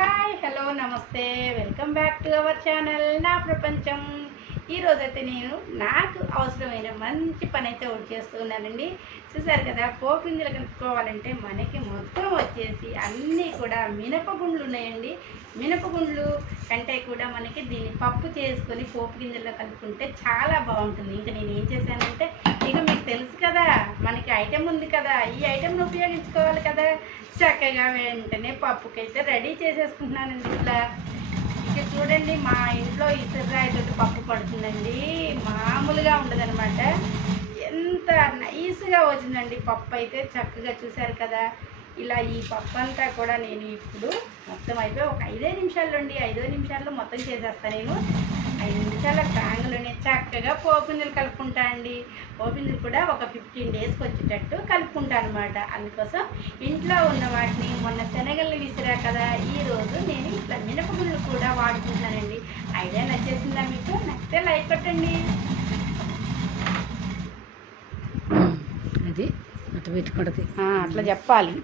Hi hello నమస్తే. Welcome back to our channel నా ప్రపంచం. ఈరోజైతే నేను నాకు అవసరమైన మంచి పని అయితే ఒకటి చేస్తున్నానండి చూసారు కదా పోపిందులు కలుపుకోవాలంటే మనకి మొత్తం వచ్చేసి అన్నీ కూడా మినపగుండ్లు ఉన్నాయండి. మినపగుండ్లు కంటే కూడా మనకి దీన్ని పప్పు చేసుకొని పోపు గింజల్లో కలుపుకుంటే చాలా బాగుంటుంది. ఇంకా నేను ఏం చేశానంటే ఇక మీకు తెలుసు కదా మనకి ఐటెం ఉంది కదా ఈ ఐటెంను ఉపయోగించుకోవాలి కదా. చక్కగా వెంటనే పప్పుకైతే రెడీ చేసేసుకుంటున్నానండి ఇట్లా ఇక చూడండి మా ఇంట్లో ఇసురాయితోటి పప్పు పడుతుందండి. మామూలుగా ఉండదనమాట ఎంత నైస్గా వచ్చిందండి పప్పు అయితే. చక్కగా చూశారు కదా. ఇలా ఈ పప్పు అంతా కూడా నేను ఇప్పుడు మొత్తం అయిపోయి ఒక ఐదే నిమిషాల్లో అండి. ఐదో నిమిషాల్లో మొత్తం చేసేస్తాను నేను. ఐదు నిమిషాల ట్యాంగ్లోనే చక్కగా పోపిందులు కలుపుకుంటా అండి. పోపిందులు కూడా ఒక ఫిఫ్టీన్ డేస్కి వచ్చేటట్టు కలుపుకుంటా అనమాట అందుకోసం ఇంట్లో ఉన్న వాటిని మొన్న శనగల్ని విసిరా కదా ఈ రోజు నేను ఇట్లా మినపగుళ్ళు కూడా వాడుకుంటున్నానండి. ఐడియా నచ్చేసిందా మీకు? నచ్చితే లైక్ కొట్టండి. అది అటు పెట్టుకుంటుంది అట్లా చెప్పాలి.